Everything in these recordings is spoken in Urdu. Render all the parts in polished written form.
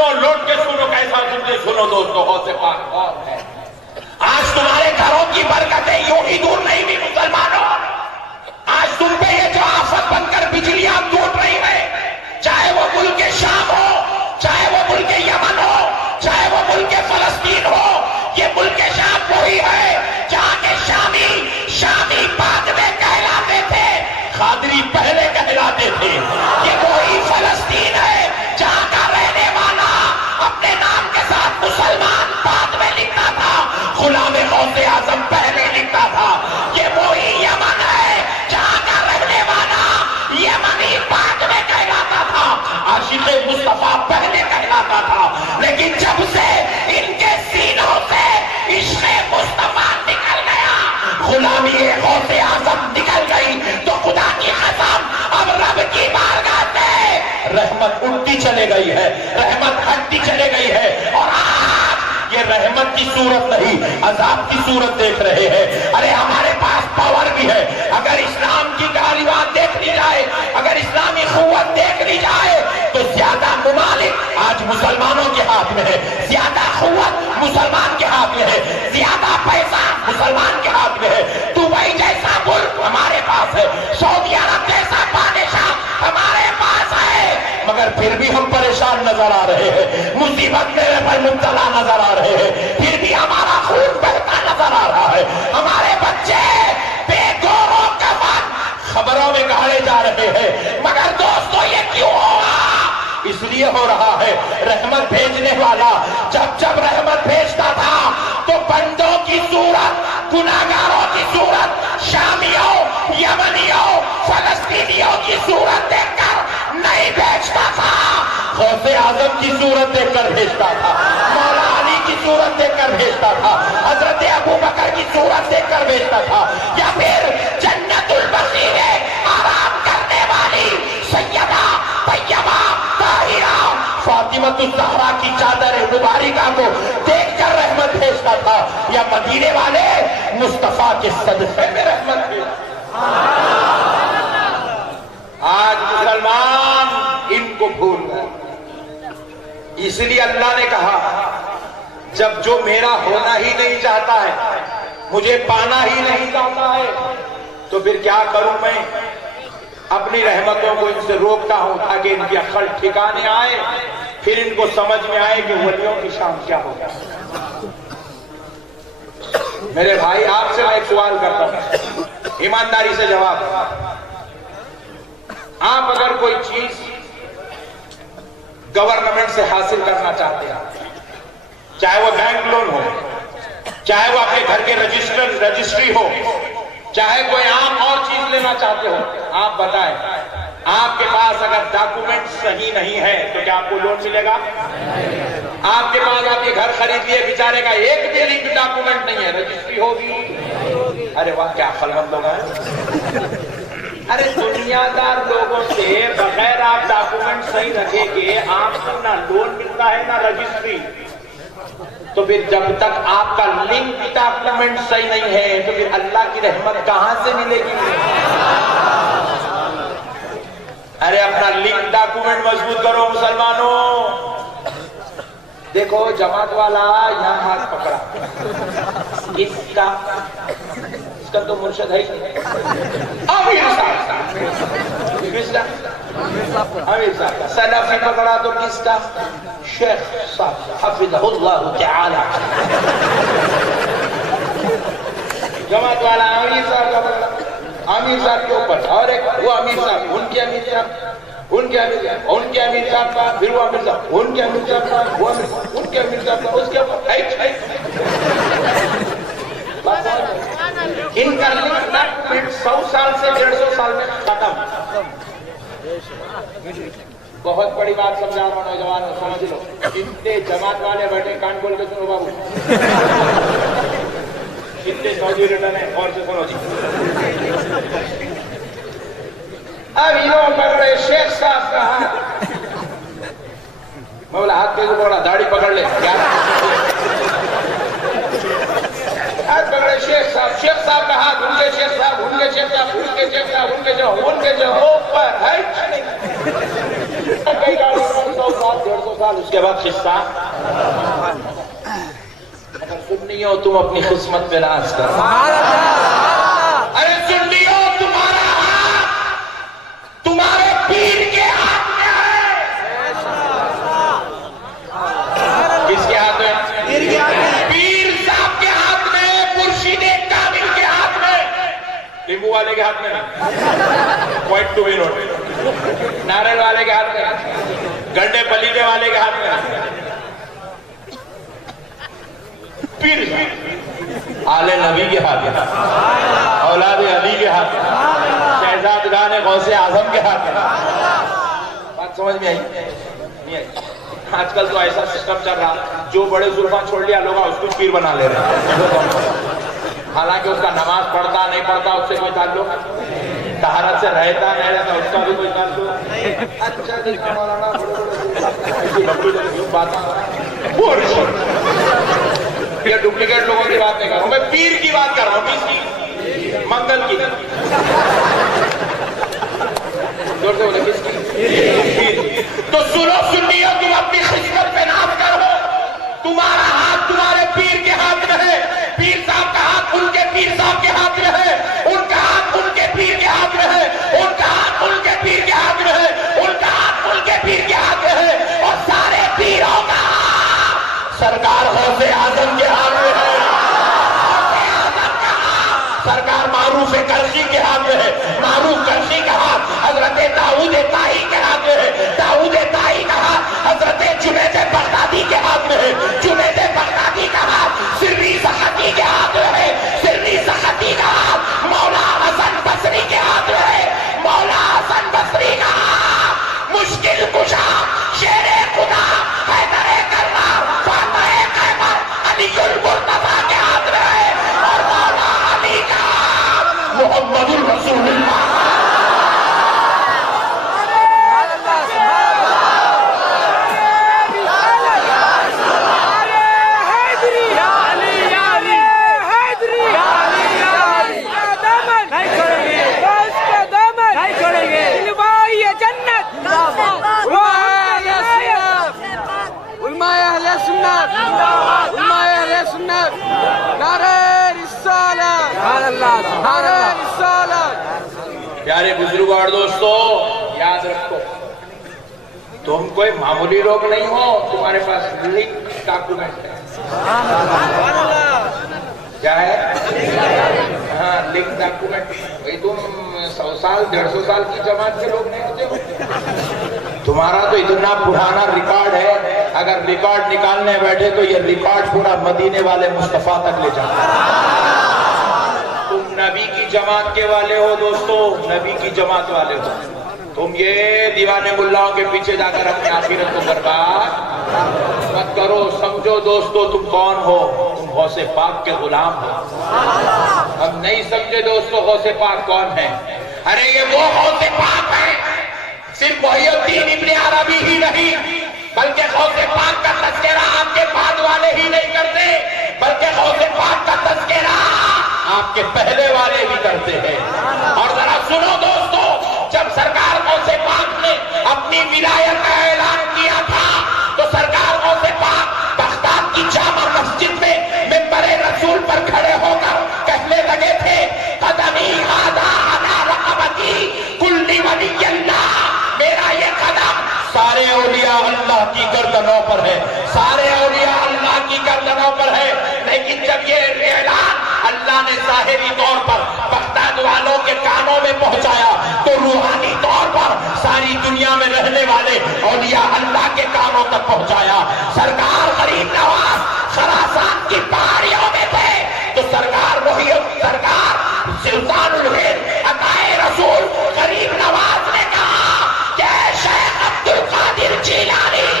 سنو، لوٹ کے سنو، کیسا سنتے سنو دوستو، غوث پاک کون ہے؟ آج تمہارے گھروں کی برکتیں یوں ہی دور نہیں ہوئی مسلمانوں، آج تم پہ یہ جو آفت بن کر بجلیاں ٹوٹ رہی ہے، چاہے وہ ملک شام ہو، چاہے وہ ملک یمن ہو، چاہے وہ ملک فلسطین ہو، یہ ملک شام وہی ہے جہاں کے شامی بعد میں کہلاتے تھے، قادری پہلے کہلاتے تھے۔ یہ وہی فلسطین ہے جہاں کا رہنے والا اپنے نام کے ساتھ مسلمان بعد میں لکھتا تھا، غلام غوث اعظم پہلے لکھتا تھا۔ یہ وہی یمن ہے جہاں کا رہنے والا یمنی بعد میں کہلاتا تھا، عاشق مصطفیٰ پہلے کہلاتا تھا۔ لیکن جب سے ان کے سینوں سے عشق مصطفیٰ نکل گیا، غلامی غوث اعظم نکل گئی، تو خدا کی قسم اب رب کی بارگاہ سے رحمت اٹھتی چلے گئی ہے، رحمت ہٹتی چلے گئی ہے، اور آج یہ رحمت کی صورت نہیں عذاب کی صورت دیکھ رہے ہیں۔ ارے ہمارے پاس پاور بھی ہے، اگر اسلام کی تعلیمات دیکھ لی جائے، اگر اسلامی قوت دیکھ لی جائے، تو زیادہ ممالک آج مسلمانوں کے ہاتھ میں ہے، زیادہ قوت مسلمان کے ہاتھ میں ہے، زیادہ پیسہ مسلمان کے ہاتھ میں ہے۔ دبئی جیسا ملک ہمارے پاس ہے، سعودی عرب جیسا بادشاہ ہمارے پاس ہے، مگر پھر بھی ہم پریشان نظر آ رہے ہیں، مصیبت میں مبتلا نظر آ رہے ہیں، پھر بھی ہمارا خون بہتا نظر آ رہا ہے، ہمارے بچے بے گور و کفن خبروں میں گاڑے جا رہے ہیں۔ مگر دوستو یہ کیوں ہوا؟ اس لیے ہو رہا ہے، رحمت بھیجنے والا جب رحمت بھیجتا تھا تو بندوں کی صورت، گناہگاروں کی صورت، شامیوں، یمنیوں، فلسطینیوں کی صورت دیکھ کر نہیں بھیجتا تھا، غوث اعظم کی صورت دیکھ کر بھیجتا تھا، مولا علی کی صورت دیکھ کر بھیجتا تھا، حضرت ابو بکر کی صورت دیکھ کر بھیجتا تھا، یا پھر جنت البقیع میں آرام کرنے والی سیدہ طیبہ طاہرہ فاطمہ الزہرا کی چادر مبارکہ کو دیکھ کر رحمت بھیجتا تھا، یا مدینے والے مصطفیٰ کے صدقے میں رحمت بھیجتا۔ آج مسلمان ان کو بھول گئے، اس لیے اللہ نے کہا جب جو میرا ہونا ہی نہیں چاہتا ہے، مجھے پانا ہی نہیں چاہتا ہے، تو پھر کیا کروں میں؟ اپنی رحمتوں کو ان سے روکتا ہوں تاکہ ان کی عقل ٹھکانے آئے، پھر ان کو سمجھ میں آئے کہ ولیوں کی شان کیا ہوگا۔ میرے بھائی آپ سے میں ایک سوال کرتا ہوں، ایمانداری سے جواب۔ آپ اگر کوئی چیز گورنمنٹ سے حاصل کرنا چاہتے ہیں، چاہے وہ بینک لون ہو، چاہے وہ آپ کے گھر کے رجسٹری ہو، چاہے کوئی عام اور چیز لینا چاہتے ہو، آپ بتائیں آپ کے پاس اگر ڈاکومنٹ صحیح نہیں ہے تو کیا آپ کو لون ملے گا؟ آپ کے پاس آپ کے گھر خرید لیے، بیچارے کا ایک بھی لنک ڈاکومنٹ نہیں ہے، رجسٹری ہوگی؟ ارے واہ کیا عقل مند لوگ ہیں۔ ارے دنیا دار لوگوں سے بغیر آپ ڈاکومنٹ صحیح رکھے گے آپ کو نہ لون ملتا ہے نہ رجسٹری، تو پھر جب تک آپ کا لنک ڈاکومنٹ صحیح نہیں ہے تو پھر اللہ کی رحمت کہاں سے ملے گی؟ ارے اپنا لنک ڈاکومنٹ مضبوط کرو مسلمانوں۔ دیکھو جماعت والا یہاں ہاتھ پکڑا، اس کا تو مرشد ہے امیر صاحب، امیر صاحب کا سلفی پکڑا تو کس کا؟ شیخ صاحب حفظہ اللہ تعالی۔ جماعت والا امیر صاحب کا پکڑا، امیر صاحب کے اوپر اور ایک وہ امیر صاحب، ان کے امیر صاحب، ان کے امیر صاحب، ان کے امیر صاحب کا، پھر وہ امیر صاحب، ان کے امیر صاحب کا، وہ ان کے امیر صاحب کا، اس کے اوپر ان کا لنک ڈاکومنٹ 100 سال سے 150 سال میں ختم۔ بہت بڑی بات سمجھا رہا ہوں نوجوانوں، سمجھ لو، اتنے جماعت والے بیٹھے کان کھول کے سنو بابو، اتنے سعودی ریٹرن ہے، اور سے سنو جی۔ اب انہوں پکڑے شیخ صاحب کا ہاتھ، میں بولا ہاتھ پہ پکڑا، داڑھی پکڑ لے کیا؟ ہاتھ پکڑے شیخ صاحب، شیخ صاحب کا ہاتھ، ان کے شیخ صاحب، ان کے شیخ صاحب، ان کے شیخ صاحب، ان کے جو اوپر ہے 100 سال 150 سال اس کے بعد قصہ. اگر سنی ہو تم اپنی قسمت پہ ناز کرو. ارے سنی ہو تمہارا ہاتھ تمہارے پیر کے ہاتھ میں ہے. کس کے ہاتھ میں؟ پیر صاحب کے ہاتھ میں, مرشد کامل کے ہاتھ میں, لیمبو والے کے ہاتھ میں نہیں, پوائنٹ ٹو روڈ ناریل والے کے ہاتھ میں, گنڈے پلینے والے کے ہاتھ میں, پیر آل نبی کے ہاتھ میں, اولاد علی کے ہاتھ میں, شہزادگان غوث اعظم کے ہاتھ میں. بات سمجھ میں آئی نہیں آئی؟ آج کل تو ایسا سسٹم چل رہا, جو بڑے زلفاں چھوڑ لیا لوگ اس کو پیر بنا لے رہے ہیں, حالانکہ اس کا نماز پڑھتا نہیں پڑھتا اس سے کوئی تعلق, طہارت سے رہتا نہیں رہتا اس کا بھی کوئی تعلق. اچھا دیکھا مولانا یہ ڈپلیکیٹ لوگوں کی بات نہیں کر رہا ہوں, میں پیر کی بات کر رہا ہوں. کس کی؟ منگل کی. زور سے بولے کس کی؟ تو سنو سنیو, تم اپنی قسمت پہ ناز کرو. تمہارا ہاتھ تمہارے پیر کے ہاتھ میں ہے, پیر صاحب کا ہاتھ ان کے پیر صاحب کے ہاتھ میں ہے, ان کا ہاتھ ان کے پیر کے ہاتھ میں ہے, ان کا ہاتھ ان کے پیر کے ہاتھ میں ہے, ان کا ہاتھ ان کے پیر کے ہاتھ میں ہے, اور سارے پیروں کا سرکار غوث اعظم کے ہاتھ میں ہے. سرکار معروف کرشی کے ہاتھ میں ہے, معروف کرشی کا ہاتھ حضرت داؤد طائی کے ہاتھ میں ہے, داؤد طائی کا ہاتھ حضرت جنید بغدادی کے ہاتھ میں ہے, جنید بغدادی کا ہاتھ سری سختی کے ہاتھ میں ہے, سری سختی کا ہاتھ مولا حسن بصری کے ہاتھ میں ہے, مولا حسن بصری کا ہاتھ مشکل کشا شیر خدا حیدر کرار فاتح خیبر علی المرتضیٰ کے ہاتھ میں ہے, اور مولا علی کا محمد الرسول اللہ. پیارے بزرگ اور دوستو, یاد رکھو تم کوئی معمولی لوگ نہیں ہو, تمہارے پاس لنک ڈاکومنٹ ہے. کیا ہے؟ ہاں لنک ڈاکومنٹ. بھئی تم 100 سال 150 سال کی جماعت کے لوگ نہیں ہوتے ہو, تمہارا تو اتنا پرانا ریکارڈ ہے, اگر ریکارڈ نکالنے بیٹھے تو یہ ریکارڈ پورا مدینے والے مصطفیٰ تک لے جاتا. تم نبی کی جماعت کے والے ہو دوستو, نبی کی جماعت والے ہو. تم یہ دیوانے ملاؤں کے پیچھے جا کر اپنے آخرت کو برباد مت کرو. سمجھو دوستو تم کون ہو, تم غوث پاک کے غلام ہو. ہم نہیں سمجھے دوستو غوث پاک کون ہے. ارے یہ وہ غوث پاک ہے, صرف محی الدین ابن عربی ہی نہیں, بلکہ غوث پاک کا تذکرہ آپ کے بعد والے ہی نہیں کرتے, بلکہ غوث پاک کا تذکرہ آپ کے پہلے والے بھی کرتے ہیں. اور ذرا سنو دوستو, جب سرکار غوث پاک نے اپنی ولایت کا اعلان کیا تھا تو سرکار غوث پاک بغداد کی جامع مسجد میں منبر رسول پر کھڑے ہو کر کہنے لگے تھے, قدمی ھذا علی رقبتی کل ولی اللہ, میرا یہ قدم سارے اولیاء اللہ کی گردنوں پر ہے, سارے اولیاء اللہ کی گردنوں پر ہے. لیکن جب یہ اعلان اللہ نے ظاہری طور پر بغداد والوں کے کانوں میں پہنچایا تو روحانی طور پر ساری دنیا میں رہنے والے اولیاء اللہ کے کانوں تک پہنچایا. سرکار غریب نواز خراسان کی پہاڑیوں میں تھے تو سرکار سرکار سلطان الہند عطائے رسول غریب نواز نے کہا کہ شیخ عبد القادر جیلانی,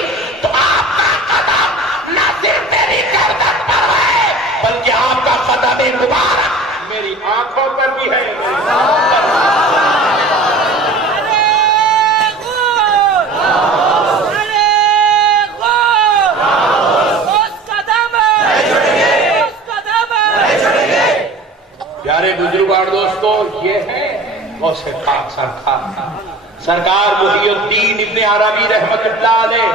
تو آپ کا قدم نہ صرف میری گردن پر ہے بلکہ آپ کا قدم مبارک میری آنکھوں پر بھی ہے. پیارے بزرگ اور دوستو, یہ ہے غوث پاک سرکار. سرکار محی الدین ابن عربی رحمت اللہ علیہ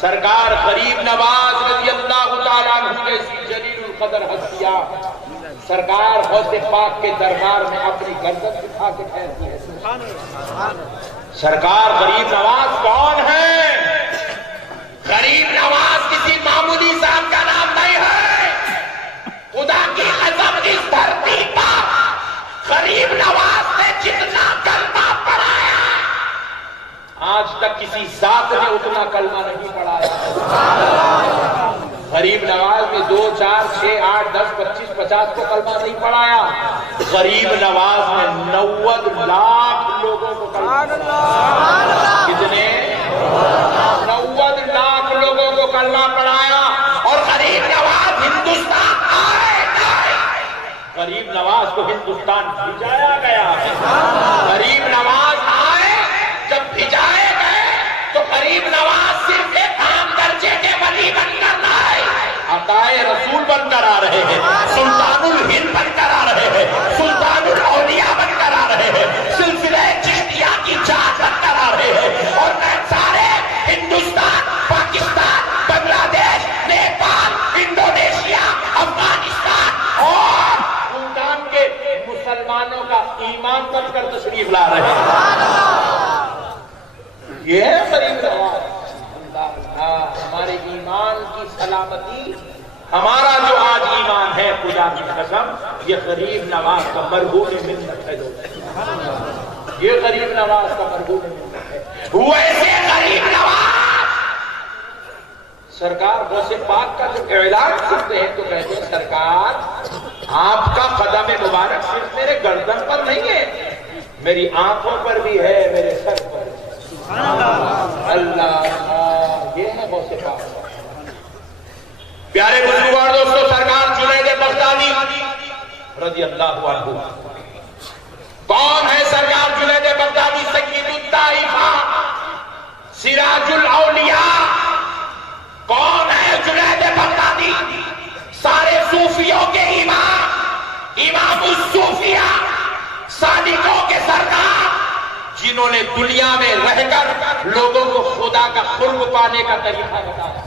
سرکار غریب نواز رضی اللہ تعالیٰ عنہ جیسی جلیل القدر ہستیاں سرکار غوث پاک کے دربار میں اپنی گردن اٹھا کے ٹھہرتی ہے. سرکار غریب نواز کون ہے؟ غریب نواز کسی معمولی صاحب کا نام نہیں ہے. خدا کی قسم اس دھرتی پر غریب نواز نے جتنا کلمہ پڑھایا آج تک کسی ذات نے اتنا کلمہ نہیں پڑھایا. غریب نواز میں 2 4 6 8 10 25 50 کو کلمہ نہیں پڑھایا. غریب نواز نے 90 لاکھ لوگوں کو کلمہ. کتنے؟ 90 لاکھ لوگوں کو کلمہ پڑھایا. اور غریب نواز ہندوستان آئے گئے. غریب نواز کو ہندوستان بھیجایا گیا. غریب نواز آئے جب بھیجائے گئے تو غریب نواز صرف ایک عام درجے کے ولی بن کر نہ آئے. عطائے رسول بن کر آ رہے ہیں. سلطان الہند بن کر آ رہے ہیں. سلطان الاولیاء بن کر آ رہے ہیں. سلسلہ چشتیہ کی جان بن کر آ رہے ہیں. اور میں سارے ہندوستان، پاکستان، بنگلہ دیش، نیپال، انڈونیشیا، افغانستان اور بھوٹان کے مسلمانوں کا ایمان بن کر تشریف لا رہے ہیں. یہ ہے غریب نواز. ہمارے ایمان کی سلامتی، ہمارا جو آج ایمان ہے خدا کی قسم یہ غریب نواز کا مرہون منت ہے. یہ غریب نواز کا مرہون منت ہے. ویسے غریب نواز سرکار غوث پاک کا جو اعلان کرتے ہیں تو کہتے ہیں سرکار آپ کا قدم مبارک صرف میرے گردن پر نہیں ہے، میری آنکھوں پر بھی ہے، میرے سر پر. اللہ یہ ہے غوث پاک. پیارے بزرگوار دوستو، سرکار جنید بغدادی رضی اللہ عنہ. کون ہے سرکار جنید بغدادی؟ سید الطائفہ، سراج الاولیاء. کون ہے جنید بغدادی؟ سارے صوفیوں کے امام، امام الصوفیہ، صادقوں کے سردار، جنہوں نے دنیا میں رہ کر لوگوں کو خدا کا قرب پانے کا طریقہ بتایا،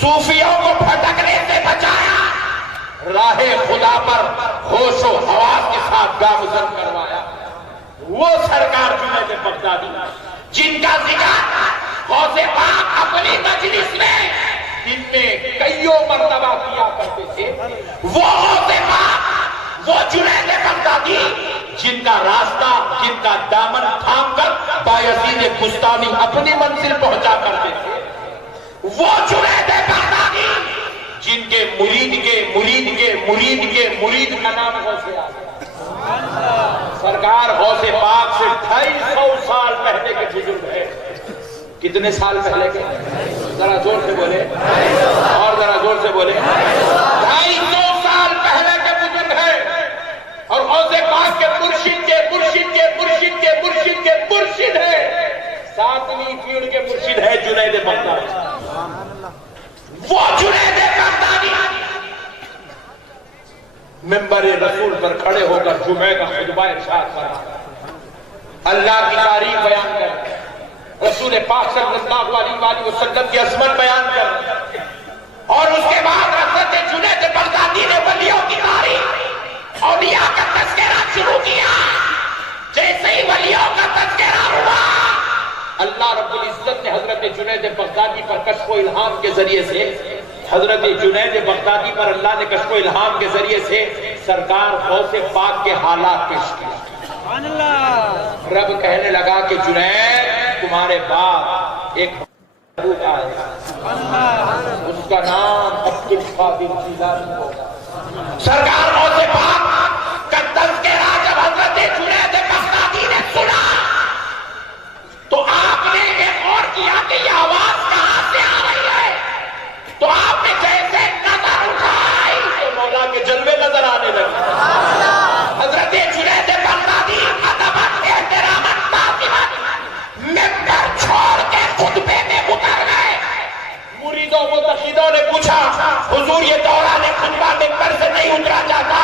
صوفیوں کو بھٹکنے سے بچایا، راہ خدا پر ہوش و حواس کے ساتھ گامزن کروایا. وہ سرکار جنید بغدادی جن کا ذکر غوث پاک اپنی مجلس میں دن میں کئیوں مرتبہ کیا کرتے تھے. وہ غوث پاک، وہ جنید بغدادی جن کا راستہ، جن کا دامن تھام کر بایزید بستانی اپنی منزل پہنچا کرتے تھے. وہ جنید بغدادی جن کے مرید کے مرید کے مرید کے مرید کا نام غوث آزم. سرکار غوث پاک سے 250 سال پہلے کے بزرگ ہے. کتنے سال پہلے کے؟ ذرا زور سے بولے، اور ذرا زور سے بولے. 250 سال پہلے کے بزرگ ہے. اور غوث پاک کے مرشد کے مرشد کے مرشد کے مرشد کے مرشد ہے. 7ویں پیڑ کے مرشد ہے جنید بغدادی. وہ جنید بغدادی منبر رسول پر کھڑے ہو کر جمعہ کا خطبہ ارشاد کرا، اللہ کی تعریف بیان کر، رسول پاک صلی اللہ علیہ وآلہ وسلم کی عظمت بیان کر. اور اس کے بعد حضرت جنید بغدادی نے ولیوں کی تعریف، اولیاء کا تذکرہ شروع کیا. جیسے ہی ولیوں کا تذکرہ ہوا، اللہ رب العزت نے حضرت جنید بغدادی پر کشف و الہام کے ذریعے سے، حضرت جنید بغدادی پر اللہ نے کشف و الہام کے ذریعے سے سرکار غوث پاک کے حالات پیش کیے. رب کہنے لگا کہ جنید تمہارے بعد ایک آئے، اس کا نام عبد القادر جیلانی ہوگا. سرکار غوث پاک کا تذکرہ جب حضرت جنید بغدادی نے سنا تو آپ نے ایک اور کیا کہ یہ آواز کہاں سے آ رہی ہے. تو آپ نے جیسے نظر اٹھائی تو مولا کے جلوے نظر آنے لگے. حضرت جنید بغدادی ادباً احتراماً تعظیماً منبر چھوڑ کے خطبے میں اتر گئے. مریدوں متقیدوں نے پوچھا حضور یہ دوران خطبہ منبر سے نہیں اترا جاتا،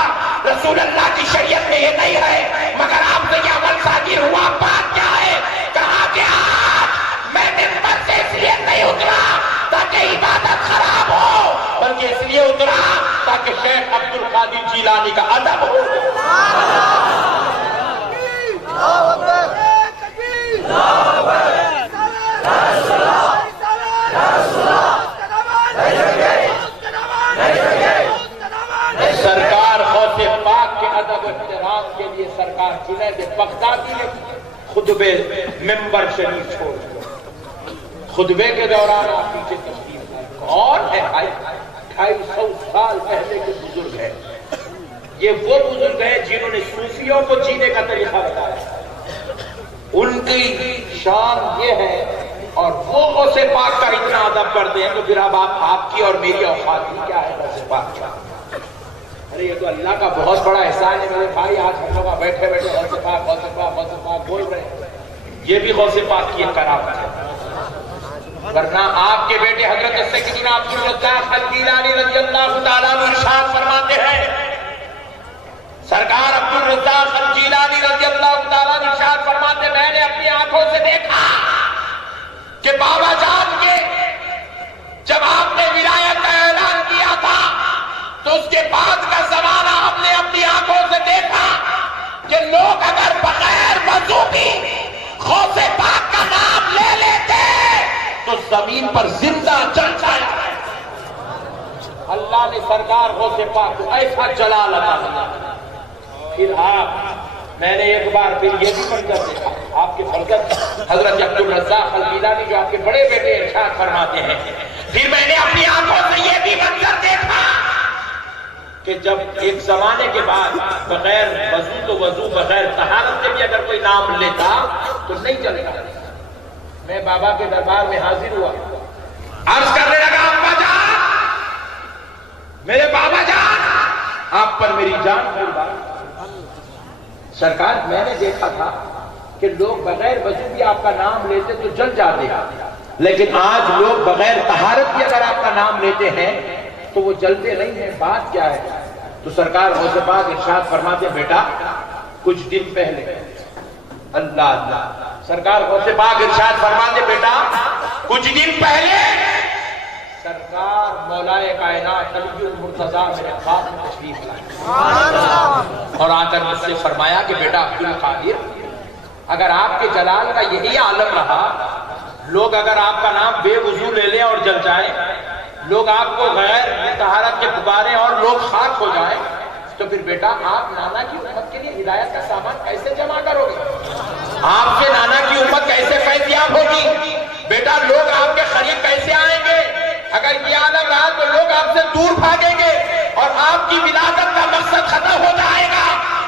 رسول اللہ کی شریعت میں یہ نہیں ہے، مگر آپ سے یہ عمل صادر ہوا، بات کیا ہے؟ کہا کہ آج میں منبر سے اس لیے نہیں اترا مسلمانی کا ادب ہو. سرکار غوث پاک کے ادب و احترام کے لیے سرکار جنید بغدادی نے خطبے ممبر شریف چھوڑ دیا. خطبے کے دوران آپ پیچھے تشریف لائے. کون ہے؟ 250 سال پہلے کے بزرگ ہیں. یہ وہ بزرگ ہیں جنہوں نے صوفیوں کو جینے کا طریقہ بتایا. ان کی شان یہ ہے اور وہ غوث پاک کا اتنا ادب کرتے ہیں. تو پھر اب آپ کی اور میری اوقات ہی کیا ہے غوث پاک کا؟ ارے یہ تو اللہ کا بہت بڑا احسان ہے میرے بھائی. آج ہم لوگ بیٹھے بیٹھے غوث پاک غوث پاک غوث پاک بول رہے ہیں. یہ بھی غوث پاک کی ایک کرامت ہے. ورنہ آپ کے بیٹے حضرت سیدنا عبد الرزاق الجیلانی رضی اللہ تعالیٰ عنہ ارشاد فرماتے ہیں. سرکار عبد الرزاق الجیلانی رضی اللہ تعالیٰ عنہ ارشاد فرماتے میں نے اپنی آنکھوں سے دیکھا کہ بابا جان کے جب آپ نے ولایت کا اعلان کیا تھا تو اس کے بعد کا زمانہ ہم نے اپنی آنکھوں سے دیکھا کہ لوگ اگر بغیر وضو بھی غوث پاک کا نام لے لیتے تو زمین پر زندہ چل جائے. اللہ نے سرکار غوث پاک کو ایسا جلال عطا فرمایا. پھر میں نے ایک بار پھر یہ بھی منظر دیکھا. آپ کے فرزند حضرت عبد الرزاق الجیلانی جو آپ کے بڑے بیٹے ارشاد فرماتے ہیں. پھر میں نے اپنی آنکھوں سے یہ بھی منظر دیکھا کہ جب ایک زمانے کے بعد بغیر وضو تو وضو بغیر طہارت سے بھی اگر کوئی نام لیتا تو نہیں چلتا. میں بابا کے دربار میں حاضر ہوا. عرض کرنے لگا ابا جان میرے بابا جان آپ پر میری جان قربان. سرکار میں نے دیکھا تھا کہ لوگ بغیر وضو بھی آپ کا نام لیتے تو جل جاتے ہیں لیکن آج لوگ بغیر طہارت بھی اگر آپ کا نام لیتے ہیں تو وہ جلتے نہیں ہیں. بات کیا ہے؟ تو سرکار غوث پاک ارشاد فرماتے بیٹا کچھ دن پہلے اللہ اللہ سرکار غوث پاک ارشاد فرماتے بیٹا کچھ دن پہلے سرکار مولا کائنات علی المرتضیٰ میرے خواب میں تشریف لائے اور آ کر مجھ سے فرمایا کہ بیٹا عبد القادر اگر آپ کے جلال کا یہی عالم رہا لوگ اگر آپ کا نام بے وضو لے لیں اور جل جائیں لوگ آپ کو غیر طہارت کے پکاریں اور لوگ خاک ہو جائیں تو پھر بیٹا آپ نانا کی امت کے لیے ہدایت کا سامان کیسے جمع کرو گے؟ آپ سے نانا کی امت کیسے فیضیاب ہوگی؟ بیٹا لوگ آپ کے قریب کیسے آئیں گے؟ اگر یہ عالم رہا تو لوگ آپ سے دور بھاگیں گے اور آپ کی ولادت کا مقصد ختم ہو جائے گا.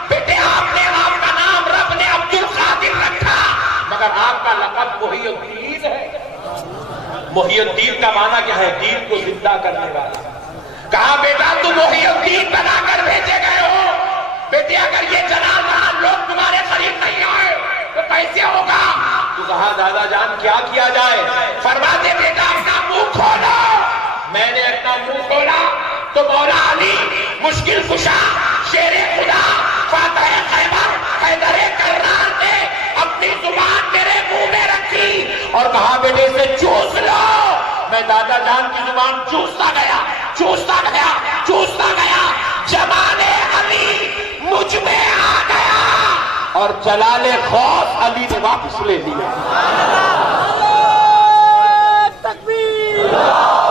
بیٹے آپ کا نام رب نے عبد القادر رکھا مگر آپ کا لقب محی الدین ہے. محی الدین کا معنی کیا ہے؟ دین کو زندہ کرنے والا. کہا بیٹا تم محی الدین بنا کر بھیجے گئے ہو. بیٹے اگر یہ جلال رہا لوگ تمہارے قریب نہیں آئے تو کیسے ہوگا؟ تو کہا دادا جان کیا کیا جائے؟ فرماتے بیٹا اپنا منہ کھولو. میں نے اپنا منہ کھولا تو مولا علی مشکل کشا شیر خدا فاتح خیبر حیدر کرار نے اپنی زبان میرے منہ میں رکھی اور کہا بیٹے اسے چوس لو. میں دادا جان کی زبان چوستا گیا جمال علی مجھ میں آ گیا اور جلال غوث علی نے واپس لے لیا. تکبیر.